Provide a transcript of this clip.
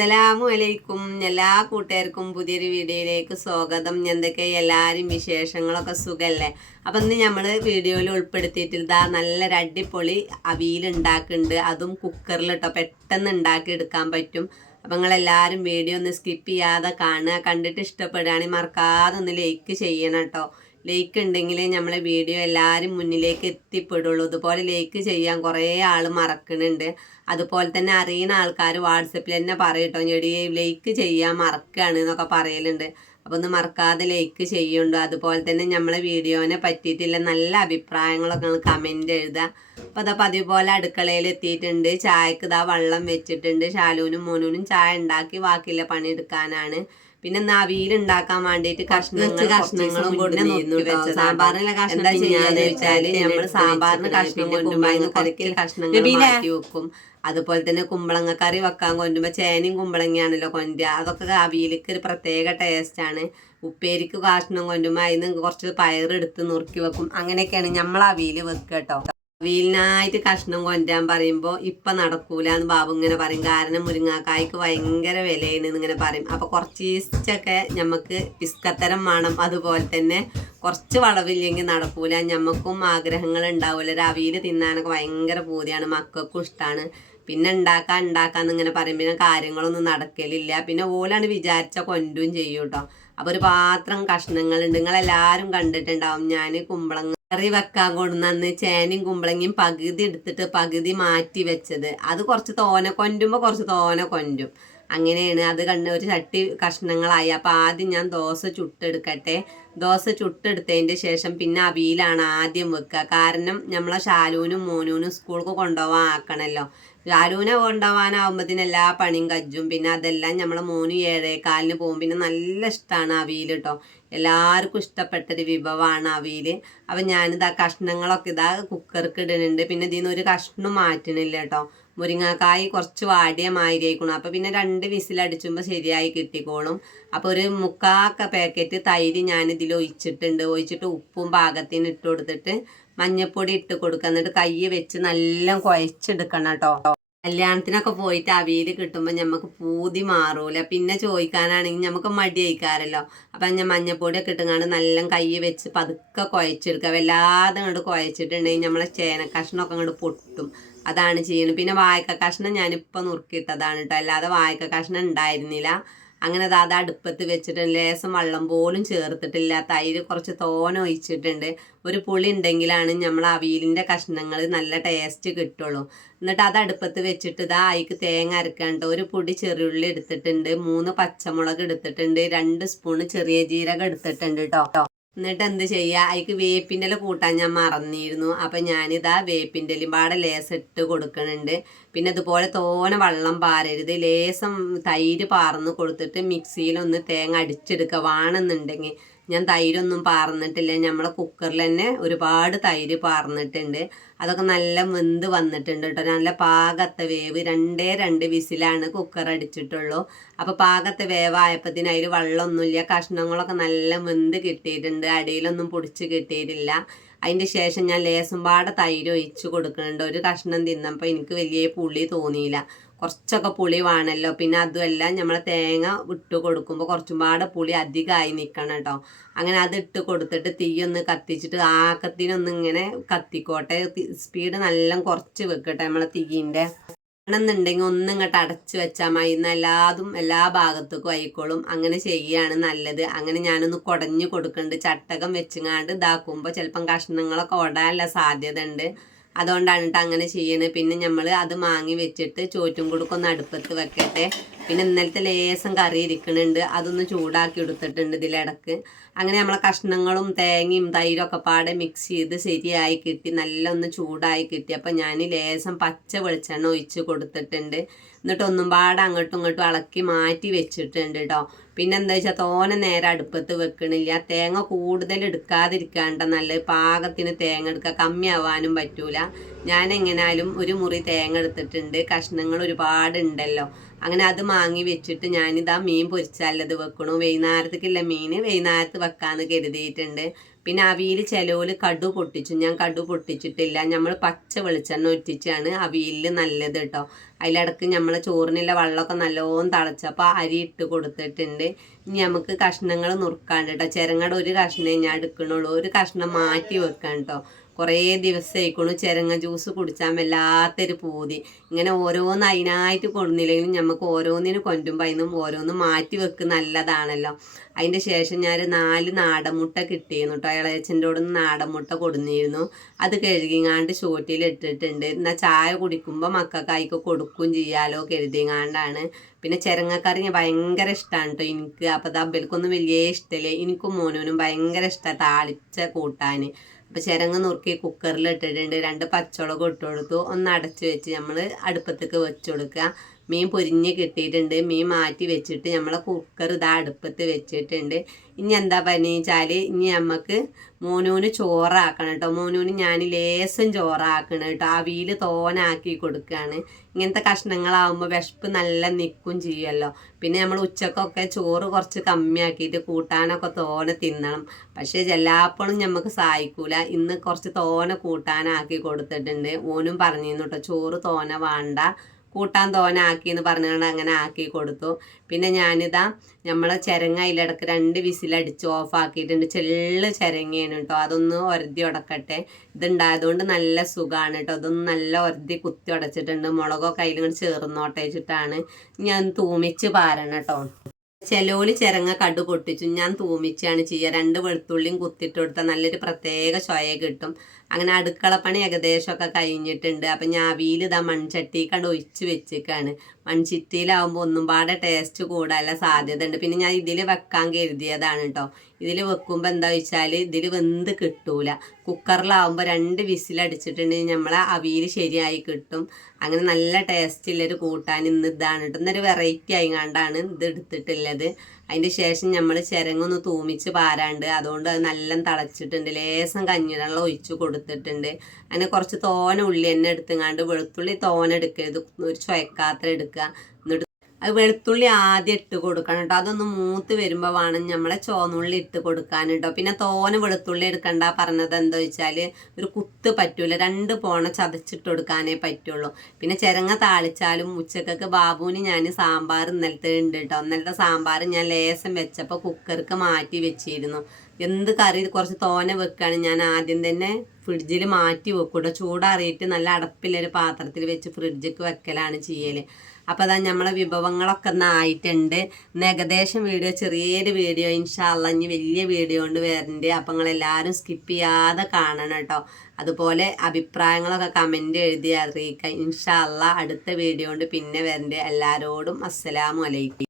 അസ്സലാമു അലൈക്കും എല്ലാ കൂട്ടുകാർക്കും പുതിയൊരു വീഡിയോയിലേക്ക് സ്വാഗതം. എന്തൊക്കെ എല്ലാവരും വിശേഷങ്ങളൊക്കെ സുഖമല്ലേ അപ്പം ഇന്ന് നമ്മൾ വീഡിയോയിൽ ഉൾപ്പെടുത്തിയിട്ടിതാ നല്ലൊരു അടിപൊളി അവിയൽ ഉണ്ടാക്കുന്നുണ്ട്. അതും കുക്കറിൽ കേട്ടോ പെട്ടെന്ന് ഉണ്ടാക്കി എടുക്കാൻ പറ്റും. അപ്പം നിങ്ങളെല്ലാവരും വീഡിയോ ഒന്ന് സ്കിപ്പ് ചെയ്യാതെ കാണുക. കണ്ടിട്ട് ഇഷ്ടപ്പെടുകയാണെങ്കിൽ മറക്കാതെ ഒന്ന് ലൈക്ക് ചെയ്യണം കേട്ടോ ലൈക്ക് ഉണ്ടെങ്കിലേ നമ്മളെ വീഡിയോ എല്ലാവരും മുന്നിലേക്ക് എത്തിപ്പെടുള്ളൂ. ഇതുപോലെ ലൈക്ക് ചെയ്യാൻ കുറേ ആൾ മറക്കുന്നുണ്ട് അതുപോലെ തന്നെ അറിയുന്ന ആൾക്കാർ വാട്സപ്പിൽ തന്നെ പറയട്ടോ ഞെടി ലൈക്ക് ചെയ്യാൻ മറക്കുകയാണ് എന്നൊക്കെ പറയലുണ്ട്. അപ്പോൾ ഒന്ന് മറക്കാതെ ലൈക്ക് ചെയ്യുന്നുണ്ട് അതുപോലെ തന്നെ നമ്മളെ വീഡിയോനെ പറ്റിയിട്ടുള്ള നല്ല അഭിപ്രായങ്ങളൊക്കെ നിങ്ങൾ കമന്റ് എഴുതുക അപ്പോൾ അതപ്പോൾ അതുപോലെ അടുക്കളയിൽ എത്തിയിട്ടുണ്ട്. ചായക്ക് ഇതാ വെള്ളം വെച്ചിട്ടുണ്ട്. ഷാലൂനും മോനൂനും ചായ ഉണ്ടാക്കി ബാക്കിയുള്ള പണിയെടുക്കാനാണ് പിന്നെ നവിയിൽ അവിയൽ ഉണ്ടാക്കാൻ വേണ്ടിയിട്ട് കഷ്ണങ്ങൾ കഷ്ണങ്ങളും കൊടുത്തിരുന്നു സാമ്പാറിലെ കഷ്ണം ചെയ്യാന്ന് വെച്ചാൽ നമ്മൾ സാമ്പാറിന് കഷ്ണം കൊണ്ടുമ്പോൾ കറിക്കൽ കഷ്ണങ്ങൾ മാറ്റി വെക്കും. അതുപോലെ തന്നെ കുമ്പളങ്ങ കറി വെക്കാൻ കൊണ്ടുമ്പോൾ ചേനയും കുമ്പളങ്ങയാണല്ലോ കൊണ്ട അതൊക്കെ അവിയിലേക്ക് ഒരു പ്രത്യേക ടേസ്റ്റാണ് ഉപ്പേരിക്ക് കഷ്ണം കൊണ്ടുമ്പോൾ അതിന് കുറച്ച് പയറെടുത്ത് നുറുക്കി വെക്കും. അങ്ങനെയൊക്കെയാണ് നമ്മൾ അവിയിൽ വെക്കുക കേട്ടോ. വീലിനായിട്ട് കഷ്ണം കൊണ്ടാൻ പറയുമ്പോൾ ഇപ്പം നടക്കൂല എന്ന് ബാബു ഇങ്ങനെ പറയും. കാരണം മുരിങ്ങാക്കായ്ക്ക് ഭയങ്കര വിലയാണ് ഇങ്ങനെ പറയും. അപ്പോൾ കുറച്ച് ഈസ്റ്റൊക്കെ നമുക്ക് പിസ്കത്തരം വേണം. അതുപോലെ തന്നെ കുറച്ച് വളവില്ലെങ്കിൽ നടക്കൂല. ഞമ്മക്കും ആഗ്രഹങ്ങൾ ഉണ്ടാവില്ല ഒരു അവിയിൽ തിന്നാനൊക്കെ ഭയങ്കര പൂതിയാണ്. മക്കൾക്കും ഇഷ്ടമാണ് പിന്നെ ഉണ്ടാക്കാൻ ഉണ്ടാക്കാന്ന് ഇങ്ങനെ പറയുമ്പോൾ പിന്നെ കാര്യങ്ങളൊന്നും നടക്കലില്ല. പിന്നെ ഓലാണ് വിചാരിച്ച കൊണ്ടും ചെയ്യും കേട്ടോ അപ്പോൾ ഒരു പാത്രം കഷ്ണങ്ങളുണ്ട്. നിങ്ങളെല്ലാവരും കണ്ടിട്ടുണ്ടാവും. ഞാൻ കുമ്പളങ്ങ കറി വെക്കാൻ കൊണ്ടുവന്ന് ചേനയും കുമ്പളങ്ങയും പകുതി എടുത്തിട്ട് പകുതി മാറ്റി വെച്ചത്. അത് കുറച്ച് തോന കൊണ്ടുമ്പോൾ കുറച്ച് തോന കൊണ്ടും. അങ്ങനെയാണ്. അത് കണ്ട് ഒരു ചട്ടി കഷ്ണങ്ങളായി. അപ്പോൾ ആദ്യം ഞാൻ ദോശ ചുട്ടെടുക്കട്ടെ. ദോശ ചുട്ടെടുത്തതിന്റെ ശേഷം പിന്നെ അവിയിലാണ് ആദ്യം വെക്കുക. കാരണം നമ്മളെ ഷാലൂനും മോനൂനും സ്കൂൾക്ക് കൊണ്ടുപോകാൻ ആക്കണമല്ലോ ഷാലൂനെ കൊണ്ടുപോകാനാവുമ്പത്തിന് എല്ലാ പണിയും കജ്ജും. പിന്നെ അതെല്ലാം നമ്മളെ മോന് ഏഴേക്കാലിന് പോകും. പിന്നെ നല്ല ഇഷ്ടമാണ് അവിയിൽ കേട്ടോ എല്ലാവർക്കും ഇഷ്ടപ്പെട്ടൊരു വിഭവമാണ് അവിയൽ അപ്പം ഞാനിതാ കഷ്ണങ്ങളൊക്കെ ഇതാ കുക്കർക്ക് ഇടുന്നുണ്ട്. പിന്നെ ഇതിൽ നിന്ന് ഒരു കഷ്ണം മാറ്റണില്ല കേട്ടോ. മുരിങ്ങാക്കായി കുറച്ച് വാടിയ മാതിരി ആയിക്കണം അപ്പോൾ പിന്നെ രണ്ട് വിസിലടിച്ചുമ്പോൾ ശരിയായി കിട്ടിക്കോളും. അപ്പോൾ ഒരു മുക്കാക്ക പാക്കറ്റ് തൈര് ഞാനിതിൽ ഒഴിച്ചിട്ടുണ്ട്. ഒഴിച്ചിട്ട് ഉപ്പും പാകത്തിന് ഇട്ട് കൊടുത്തിട്ട് മഞ്ഞൾപ്പൊടി ഇട്ട് കൊടുക്കുക എന്നിട്ട് കൈ വെച്ച് നല്ല കുഴച്ചെടുക്കണം കേട്ടോ. കല്യാണത്തിനൊക്കെ പോയിട്ട് അവിയൽ കിട്ടുമ്പോൾ നമുക്ക് പൂതി മാറൂല. പിന്നെ ചോദിക്കാനാണെങ്കിൽ നമുക്ക് മടി അയക്കാറല്ലോ അപ്പൊ ഞാൻ മഞ്ഞപ്പൊടിയൊക്കെ ഇട്ടുകൊണ്ട് നല്ല കൈ വെച്ച് പതുക്കെ കുഴച്ചെടുക്കുക. വല്ലാതെ അങ്ങോട്ട് കുഴച്ചിട്ടുണ്ടെങ്കിൽ നമ്മളെ ചേന കഷ്ണമൊക്കെ അങ്ങോട്ട് പൊട്ടും. അതാണ് ചെയ്യുന്നത് പിന്നെ വായക്ക കഷ്ണം ഞാനിപ്പോൾ നുറുക്കിയിട്ടതാണ് കേട്ടോ അല്ലാതെ വായക്ക കഷ്ണം ഉണ്ടായിരുന്നില്ല. അങ്ങനെ അത് അടുപ്പത്ത് വെച്ചിട്ടുണ്ട് ലേശം വെള്ളം പോലും ചേർത്തിട്ടില്ല. തൈര് കുറച്ച് തോന ഒഴിച്ചിട്ടുണ്ട്. ഒരു പുളി ഉണ്ടെങ്കിലാണ് നമ്മൾ അവിയലിന്റെ കഷ്ണങ്ങൾ നല്ല ടേസ്റ്റ് കിട്ടുള്ളൂ. എന്നിട്ട് അത് അടുപ്പത്ത് വെച്ചിട്ട് ഇതാ അതിക്ക് തേങ്ങ അരക്കാണ്ട് ഒരു പൊടി ചെറിയുള്ളി എടുത്തിട്ടുണ്ട്. മൂന്ന് പച്ചമുളക് എടുത്തിട്ടുണ്ട്. രണ്ട് സ്പൂണ് ചെറിയ ജീരകം എടുത്തിട്ടുണ്ട് കേട്ടോ എന്നിട്ട് എന്ത് ചെയ്യുക അതിക്ക് വേപ്പിന്റെ ഇല കൂട്ടാൻ ഞാൻ മറന്നിരുന്നു. അപ്പം ഞാനിതാ വേപ്പിന്റെ പാടെ ലേസം ഇട്ട് കൊടുക്കണുണ്ട്. പിന്നെ അതുപോലെ തോനെ വെള്ളം പാരരുത്. ലേസം തൈര് പാർന്ന് കൊടുത്തിട്ട് മിക്സിയിലൊന്ന് തേങ്ങ അടിച്ചെടുക്കുക വേണമെന്നുണ്ടെങ്കിൽ ഞാൻ തൈരൊന്നും പാർന്നിട്ടില്ല. നമ്മളെ കുക്കറിൽ തന്നെ ഒരുപാട് തൈര് പാർന്നിട്ടുണ്ട്. അതൊക്കെ നല്ല വെന്ത് വന്നിട്ടുണ്ട് കേട്ടോ നല്ല പാകത്തെ വേവ് രണ്ടേ രണ്ട് വിസിലാണ് കുക്കർ അടിച്ചിട്ടുള്ളൂ. അപ്പോൾ പാകത്തെ വേവായപ്പത്തിന് അതിൽ വെള്ളമൊന്നുമില്ല കഷ്ണങ്ങളൊക്കെ നല്ല വെന്ത് കിട്ടിയിട്ടുണ്ട്. അടിയിലൊന്നും പൊടിച്ച് കിട്ടിയിട്ടില്ല. അതിന്റെ ശേഷം ഞാൻ ലേസും പാടെ തൈര് ഒഴിച്ച് കൊടുക്കുന്നുണ്ട്. ഒരു കഷ്ണം തിന്നപ്പോൾ എനിക്ക് വലിയ പുളി തോന്നിയില്ല. കുറച്ചൊക്കെ പുളി വേണമല്ലോ പിന്നെ അതുമല്ല നമ്മൾ തേങ്ങ ഇട്ട് കൊടുക്കുമ്പോൾ കുറച്ചും പാടെ പുളി അധികമായി നിൽക്കണം കേട്ടോ. അങ്ങനെ അത് ഇട്ട് കൊടുത്തിട്ട് തീയൊന്ന് കത്തിച്ചിട്ട് ആക്കത്തിനൊന്ന് ഇങ്ങനെ കത്തിക്കോട്ടെ. സ്പീഡ് നല്ല കുറച്ച് വെക്കട്ടെ നമ്മളെ തീയിന്റെ ആണെന്നുണ്ടെങ്കിൽ ഒന്നും ഇങ്ങോട്ട് അടച്ചു വെച്ചാൽ മതി. എല്ലാതും എല്ലാ ഭാഗത്തേക്കും ആയിക്കോളും. അങ്ങനെ ചെയ്യുകയാണ് നല്ലത്. അങ്ങനെ ഞാനൊന്ന് കുടഞ്ഞു കൊടുക്കുന്നുണ്ട് ചട്ടകം വെച്ചുങ്ങാണ്ട് ഇതാക്കുമ്പോൾ ചിലപ്പം കഷ്ണങ്ങളൊക്കെ ഓടാനുള്ള സാധ്യത ഉണ്ട് അതുകൊണ്ടാണ് കേട്ടോ അങ്ങനെ ചെയ്യുന്നത് പിന്നെ നമ്മൾ അത് മാങ്ങി വെച്ചിട്ട് ചോറ്റും കൊടുക്കൊന്ന് അടുപ്പത്ത് വെക്കട്ടെ. പിന്നെ ഇന്നലത്തെ ലേസം കറി ഇരിക്കുന്നുണ്ട് അതൊന്ന് ചൂടാക്കി എടുത്തിട്ടുണ്ട് ഇതിലിടക്ക് അങ്ങനെ നമ്മളെ കഷ്ണങ്ങളും തേങ്ങയും തൈരും ഒക്കെ പാടെ മിക്സ് ചെയ്ത് ശരിയായി കിട്ടി. നല്ല ഒന്ന് ചൂടായി കിട്ടി. അപ്പം ഞാൻ ലേസം പച്ച വെളിച്ചെണ്ണ ഒഴിച്ച് കൊടുത്തിട്ടുണ്ട്. എന്നിട്ട് ഒന്നും പാടെ അങ്ങോട്ടും ഇങ്ങോട്ടും ഇളക്കി മാറ്റി വെച്ചിട്ടുണ്ട് കേട്ടോ പിന്നെ എന്താ വെച്ചാൽ തോനെ നേരെ അടുപ്പത്ത് വെക്കണില്ല. തേങ്ങ കൂടുതൽ എടുക്കാതിരിക്കാണ്ട നല്ല പാകത്തിന് തേങ്ങ എടുക്കുക കമ്മിയാവാനും പറ്റൂല. ഞാൻ എങ്ങനാലും ഒരു മുറി തേങ്ങ എടുത്തിട്ടുണ്ട്. കഷ്ണങ്ങൾ ഒരുപാട് ഉണ്ടല്ലോ അങ്ങനെ അത് മാങ്ങി വെച്ചിട്ട് ഞാനിതാ മീൻ പൊരിച്ചാലത് വെക്കണു. വൈകുന്നേരത്തേക്കുള്ള മീൻ വൈകുന്നേരത്ത് വെക്കാന്ന് കരുതിയിട്ടുണ്ട്. പിന്നെ അവിയിൽ ചിലവിൽ കടു പൊട്ടിച്ചു. ഞാൻ കടു പൊട്ടിച്ചിട്ടില്ല. നമ്മൾ പച്ച വെളിച്ചെണ്ണ ഒറ്റിച്ചാണ് അവിയിൽ നല്ലത് കേട്ടോ അതിലിടക്ക് നമ്മൾ ചോറിനുള്ള വെള്ളമൊക്കെ നല്ലോണം തിളച്ചപ്പോൾ അരി ഇട്ട് കൊടുത്തിട്ടുണ്ട്. ഇനി നമുക്ക് കഷ്ണങ്ങൾ നുറുക്കാണ്ട് കേട്ടോ ചിരങ്ങയുടെ ഒരു കഷ്ണം ഞാൻ എടുക്കണുള്ളൂ. ഒരു കഷ്ണം മാറ്റി വെക്കാം കേട്ടോ കുറേ ദിവസമായിക്കോളും. ചിരങ്ങ ജ്യൂസ് കുടിച്ചാൽ വല്ലാത്തൊരു പൂതി. ഇങ്ങനെ ഓരോന്ന് അതിനായിട്ട് കൊടുന്നില്ലെങ്കിലും നമുക്ക് ഓരോന്നിന് കൊണ്ടുമ്പോൾ അതിനും ഓരോന്ന് മാറ്റി വെക്ക് നല്ലതാണല്ലോ. അതിന്റെ ശേഷം ഞാൻ നാല് നാടൻമുട്ട കിട്ടിയിരുന്നു കേട്ടോ ഇളയച്ചന്റെ നിന്ന് നാടൻമുട്ട കൊടുന്നിരുന്നു. അത് കഴുകിങ്ങാണ്ട് ചോട്ടിൽ ഇട്ടിട്ടുണ്ട്. എന്നാൽ ചായ കുടിക്കുമ്പോൾ മക്കൾക്കായിക്ക് കൊടുക്കുകയും ചെയ്യാലോ കരുതിങ്ങാണ്ടാണ്. പിന്നെ ചിരങ്ങക്കറി ഭയങ്കര ഇഷ്ടമാണ് കേട്ടോ എനിക്ക്. അപ്പോൾ അത് ദബ്ബൽക്കൊന്നും വലിയ ഇഷ്ടമല്ലേ. എനിക്കും മോനോനും ഭയങ്കര ഇഷ്ടമാണ് താളിച്ച കൂട്ടാൻ. അപ്പോൾ ചിരങ്ങ നുറുക്കി കുക്കറിൽ ഇട്ടിട്ടുണ്ട്. രണ്ട് പച്ചമുളക് ഇട്ട് കൊടുത്തു. ഒന്ന് അടച്ച് വെച്ച് നമ്മൾ അടുപ്പത്തേക്ക് വെച്ച് കൊടുക്കുക. മീൻ പൊരിഞ്ഞ് കിട്ടിയിട്ടുണ്ട്. മീൻ മാറ്റി വെച്ചിട്ട് നമ്മളെ കുക്കർ ഇതാ അടുപ്പത്ത് വെച്ചിട്ടുണ്ട്. ഇനി എന്താ പറഞ്ഞാൽ ഇനി നമുക്ക് മോനൂന് ചോറാക്കണം കേട്ടോ മോനൂന് ഞാൻ ലേസം ചോറാക്കണം കേട്ടോ അവിയിൽ തോനാക്കി കൊടുക്കുകയാണ് ഇങ്ങനത്തെ കഷ്ണങ്ങളാവുമ്പോൾ വിശപ്പ് നല്ല നിൽക്കും ചെയ്യുമല്ലോ പിന്നെ നമ്മൾ ഉച്ചക്കൊക്കെ ചോറ് കുറച്ച് കമ്മിയാക്കിയിട്ട് കൂട്ടാനൊക്കെ തോനെ തിന്നണം. പക്ഷേ എല്ലാപ്പോഴും നമുക്ക് സഹായിക്കൂല. ഇന്ന് കുറച്ച് തോനെ കൂട്ടാനാക്കി കൊടുത്തിട്ടുണ്ട്. ഓനും പറഞ്ഞിരുന്നു കേട്ടോ ചോറ് തോനെ വേണ്ട. കൂട്ടാൻ തോന ആക്കി എന്ന് പറഞ്ഞുകൊണ്ട് അങ്ങനെ ആക്കി കൊടുത്തു. പിന്നെ ഞാനിതാ നമ്മളെ ചിരങ്ങ അതിലിടക്ക് രണ്ട് വിസിലടിച്ച് ഓഫ് ആക്കിയിട്ടുണ്ട് ചെള്ള് ചിരങ്ങയാണ് കേട്ടോ അതൊന്ന് ഒരതി ഉടക്കട്ടെ. ഇതുണ്ടായതുകൊണ്ട് നല്ല സുഖമാണ് കേട്ടോ അതൊന്ന് നല്ല ഒരതി കുത്തി ഉടച്ചിട്ടുണ്ട്. മുളകൊക്കെ അതിലിങ്ങനെ ചേർന്നോട്ടെ വെച്ചിട്ടാണ് ഞാൻ തൂമിച്ച് പാരണം കേട്ടോ ചെലോലി ചിരങ്ങ കടു പൊട്ടിച്ചു. ഞാൻ തൂമിച്ചാണ് ചെയ്യുക രണ്ട് വെളുത്തുള്ളിയും കുത്തിട്ട് കൊടുത്താൽ നല്ലൊരു പ്രത്യേക ചൊയ കിട്ടും. അങ്ങനെ അടുക്കളപ്പണി ഏകദേശമൊക്കെ കഴിഞ്ഞിട്ടുണ്ട്. അപ്പം ഞാൻ അവിയിൽ ഇതാ മൺചട്ടി കണ്ട് ഒഴിച്ച് വെച്ചേക്കാണ്. മൺചട്ടിയിലാവുമ്പോൾ ഒന്നും പാടെ ടേസ്റ്റ് കൂടാനുള്ള സാധ്യത ഉണ്ട് പിന്നെ ഞാൻ ഇതിൽ വെക്കാൻ കരുതിയതാണ് കേട്ടോ ഇതിൽ വെക്കുമ്പോൾ എന്താ വെച്ചാൽ ഇതിൽ വെന്ത് കിട്ടൂല. കുക്കറിലാവുമ്പോൾ രണ്ട് വിസിലടിച്ചിട്ടുണ്ടെങ്കിൽ നമ്മളെ അവിയിൽ ശരിയായി കിട്ടും. അങ്ങനെ നല്ല ടേസ്റ്റ് ഉള്ളൊരു കൂട്ടാൻ ഇന്ന് ഇതാണ് കേട്ടോ ഇന്നൊരു വെറൈറ്റി ആയിങ്ങാണ്ടാണ് ഇത് എടുത്തിട്ടുള്ളത്. അതിന്റെ ശേഷം നമ്മൾ ചിരങ്ങൊന്ന് തൂമിച്ച് പാരാണ്ട്. അതുകൊണ്ട് അത് നല്ല തിളച്ചിട്ടുണ്ട്. ലേസം കഞ്ഞിവെള്ളം ഒഴിച്ച് കൊടുത്തിട്ടുണ്ട് അങ്ങനെ കുറച്ച് തോന ഉള്ളി തന്നെ എടുത്തുങ്ങാണ്ട് വെളുത്തുള്ളി തോന എടുക്കരുത്. ഒരു ചുവക്കാത്ര എടുക്കുക. എന്നിട്ട് അത് വെളുത്തുള്ളി ആദ്യം ഇട്ട് കൊടുക്കണം കേട്ടോ അതൊന്ന് മൂത്ത് വരുമ്പോൾ വേണം നമ്മളെ ചോന്നുള്ളി ഇട്ട് കൊടുക്കാൻ കേട്ടോ പിന്നെ തോന വെളുത്തുള്ളി എടുക്കണ്ട പറഞ്ഞത് എന്താ വെച്ചാൽ ഒരു കുത്ത് പറ്റൂല. രണ്ട് പോണ ചതച്ചിട്ട് കൊടുക്കാനേ പറ്റുള്ളൂ. പിന്നെ ചിരങ്ങ താളിച്ചാലും ഉച്ചക്കൊക്കെ ബാബുവിന് ഞാൻ സാമ്പാർ ഇന്നലത്തെ ഉണ്ട് കേട്ടോ ഇന്നലത്തെ സാമ്പാർ ഞാൻ ലേസം വെച്ചപ്പോൾ കുക്കർക്ക് മാറ്റി വെച്ചിരുന്നു. എന്ത് കറി കുറച്ച് തോന വെക്കുകയാണ് ഞാൻ ആദ്യം തന്നെ ഫ്രിഡ്ജിൽ മാറ്റി വെക്കൂട്ടോ ചൂടാറിയിട്ട് നല്ല അടപ്പിലൊരു പാത്രത്തിൽ വെച്ച് ഫ്രിഡ്ജിക്ക് വെക്കലാണ് ചെയ്യൽ അപ്പോൾ അതാ നമ്മളെ വിഭവങ്ങളൊക്കെ ഒന്ന് ആയിട്ടുണ്ട്. ഇന്ന് ഏകദേശം വീഡിയോ ചെറിയൊരു വീഡിയോ ഇൻഷാല്ല ഇനി വലിയ വീഡിയോ കൊണ്ട് വരുന്നുണ്ട് അപ്പം നിങ്ങളെല്ലാവരും സ്കിപ്പ് ചെയ്യാതെ കാണണം കേട്ടോ. അതുപോലെ അഭിപ്രായങ്ങളൊക്കെ കമന്റ് എഴുതി അറിയിക്കുക ഇൻഷാല്ല അടുത്ത വീഡിയോ കൊണ്ട് പിന്നെ വരുന്നുണ്ട് എല്ലാവരോടും അസ്സലാമു അലൈക്കും.